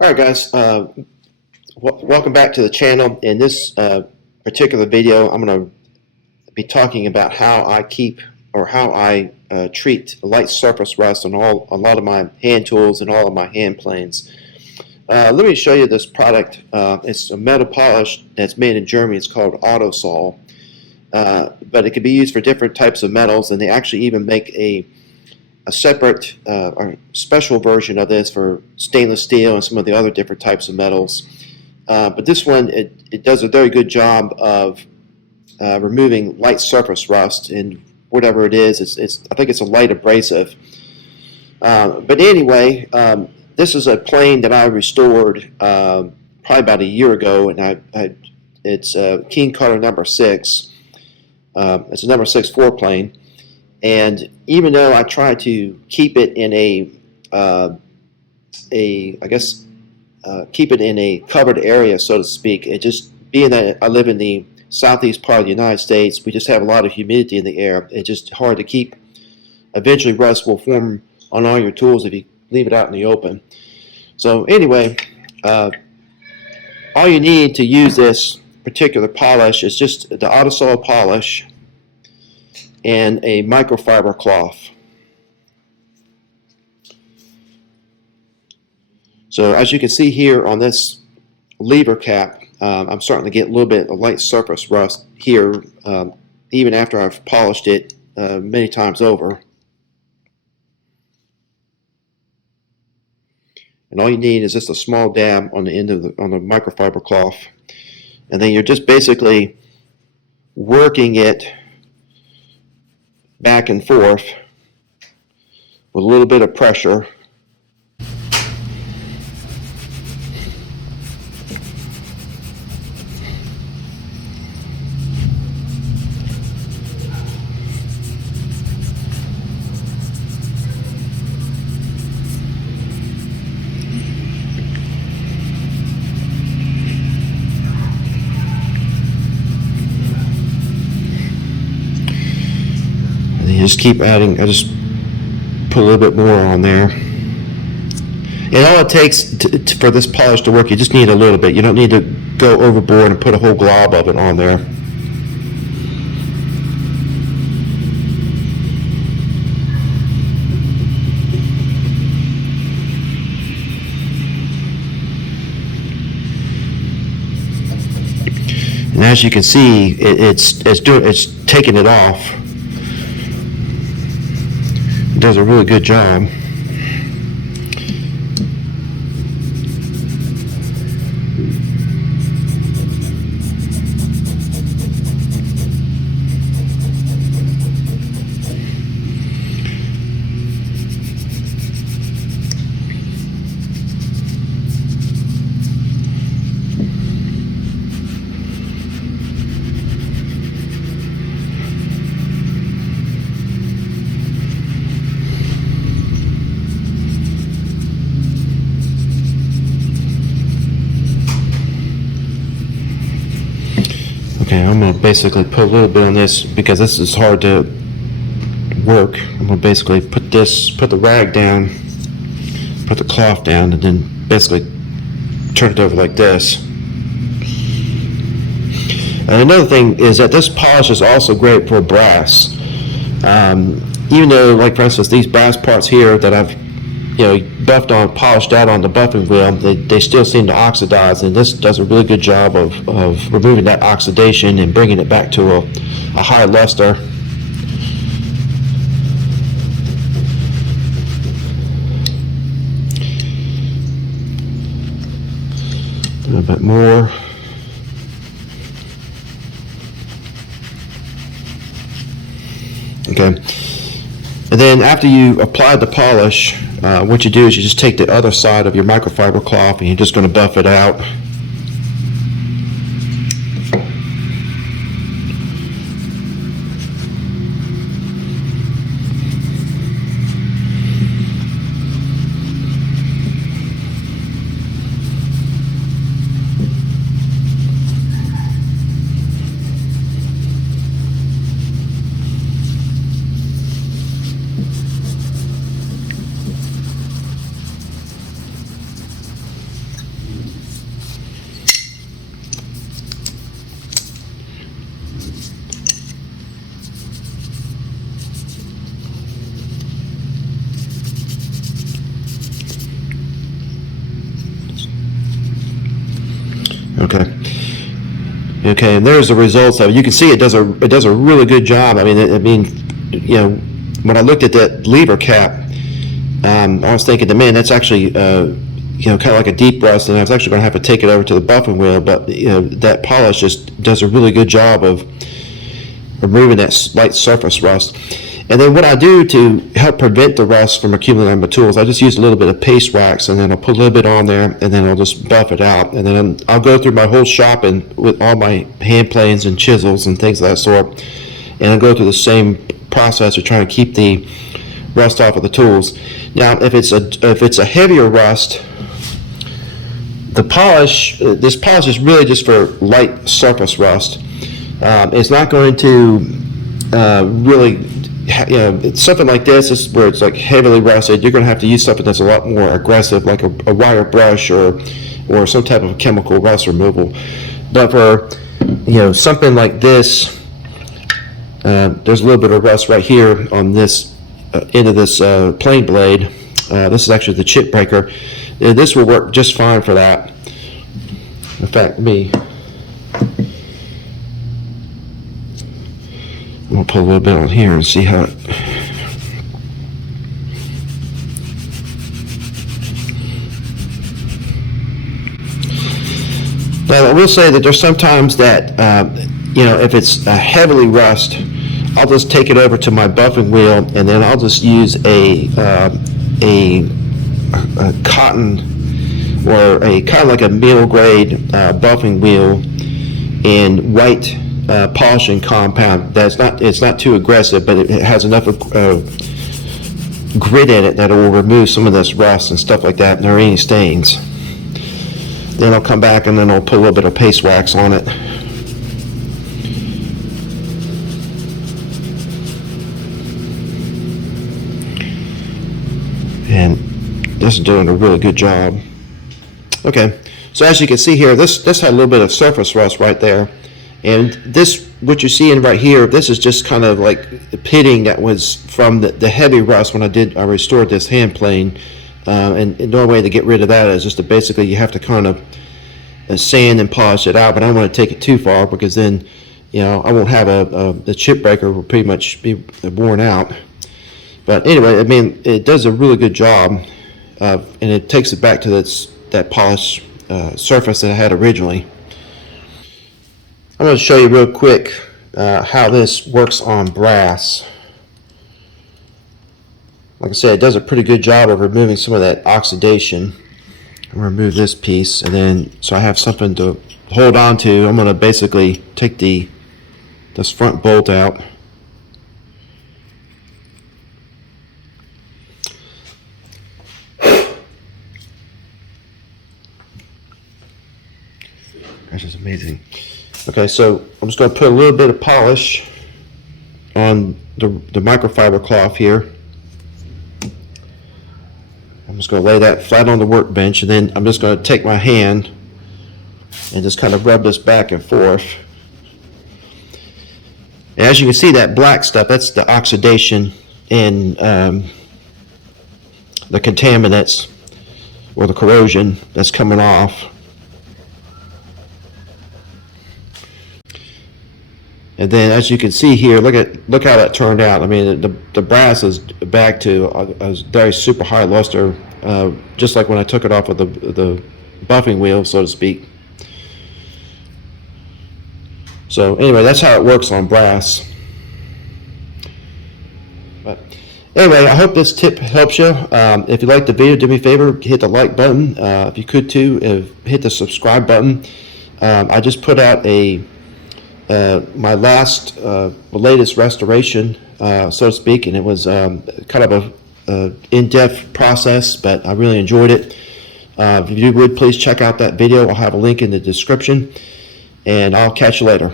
All right, guys. Welcome back to the channel. In this particular video, I'm going to be talking about how I keep or how I treat light surface rust on a lot of my hand tools and all of my hand planes. Let me show you this product. It's a metal polish that's made in Germany. It's called Autosol, but it can be used for different types of metals, and they actually even make a separate or special version of this for stainless steel and some of the other different types of metals. But this one, it does a very good job of removing light surface rust and whatever it is. I think it's a light abrasive. But anyway, this is a plane that I restored probably about a year ago, and it's King Carter number 6. It's a number 6 4-plane. And even though I try to keep it in keep it in a covered area, so to speak, it just being that I live in the southeast part of the United States, we just have a lot of humidity in the air. It's just hard to keep. Eventually, rust will form on all your tools if you leave it out in the open. So anyway, all you need to use this particular polish is just the Autosol polish and a microfiber cloth. So as you can see here on this lever cap, I'm starting to get a little bit of light surface rust here, even after I've polished it many times over. And all you need is just a small dab on the end of the microfiber cloth, and then you're just basically working it back and forth with a little bit of pressure. You just keep adding. I just put a little bit more on there. And all it takes for this polish to work, you just need a little bit. You don't need to go overboard and put a whole glob of it on there. And as you can see, it's taking it off. It does a really good job. Okay, I'm going to basically put a little bit on this because this is hard to work. I'm going to basically put the rag down, put the cloth down, and then basically turn it over like this. And another thing is that this polish is also great for brass. Even though, like for instance, these brass parts here that I've buffed on, polished out on the buffing wheel, they still seem to oxidize, and this does a really good job of removing that oxidation and bringing it back to a high luster. A little bit more. Okay. And then after you apply the polish, what you do is you just take the other side of your microfiber cloth and you're just going to buff it out. Okay, and there's the results of it. You can see it does a really good job. I mean, you know, when I looked at that lever cap, I was thinking, man, that's actually you know, kind of like a deep rust, and I was actually going to have to take it over to the buffing wheel. But you know, that polish just does a really good job of removing that light surface rust. And then what I do to help prevent the rust from accumulating on my tools, I just use a little bit of paste wax, and then I'll put a little bit on there, and then I'll just buff it out. And then I'll go through my whole shop and with all my hand planes and chisels and things of that sort, and I'll go through the same process of trying to keep the rust off of the tools. Now, if it's a heavier rust, the polish, this polish is really just for light surface rust. It's not going to really, you know, it's something like this is where it's like heavily rusted. You're going to have to use something that's a lot more aggressive, like a wire brush or some type of chemical rust removal. But for, you know, something like this, there's a little bit of rust right here on this end of this plane blade. This is actually the chip breaker. This will work just fine for that. In fact, I'm going to put a little bit on here and see how it... Now, I will say that there's sometimes that, you know, if it's heavily rust, I'll just take it over to my buffing wheel, and then I'll just use a cotton, or a kind of like a mill grade buffing wheel in white polishing compound. It's not too aggressive, but it has enough grit in it that it will remove some of this rust and stuff like that, and there are any stains. Then I'll come back and then I'll put a little bit of paste wax on it. And this is doing a really good job. Okay, so as you can see here, this had a little bit of surface rust right there. And this, what you're seeing right here, this is just kind of like the pitting that was from the heavy rust when I restored this hand plane. And the only way to get rid of that is just to basically, you have to kind of sand and polish it out, but I don't want to take it too far, because then, you know, I won't have the chip breaker will pretty much be worn out. But anyway, I mean, it does a really good job, and it takes it back to that polished surface that I had originally. I'm going to show you real quick how this works on brass. Like I said, it does a pretty good job of removing some of that oxidation. I'm going to remove this piece, and then so I have something to hold on to. I'm going to basically take this front bolt out. That's just amazing. Okay, so I'm just going to put a little bit of polish on the microfiber cloth here. I'm just going to lay that flat on the workbench, and then I'm just going to take my hand and just kind of rub this back and forth. And as you can see, that black stuff, that's the oxidation and the contaminants or the corrosion that's coming off. And then, as you can see here, look how that turned out. I mean, the brass is back to a very super high luster, just like when I took it off of the buffing wheel, so to speak. So anyway, that's how it works on brass. But anyway, I hope this tip helps you. If you liked the video, do me a favor, hit the like button. If you could too, hit the subscribe button. I just put out my latest restoration, so to speak, and it was kind of a in-depth process, but I really enjoyed it. If you would, please check out that video. I'll have a link in the description, and I'll catch you later.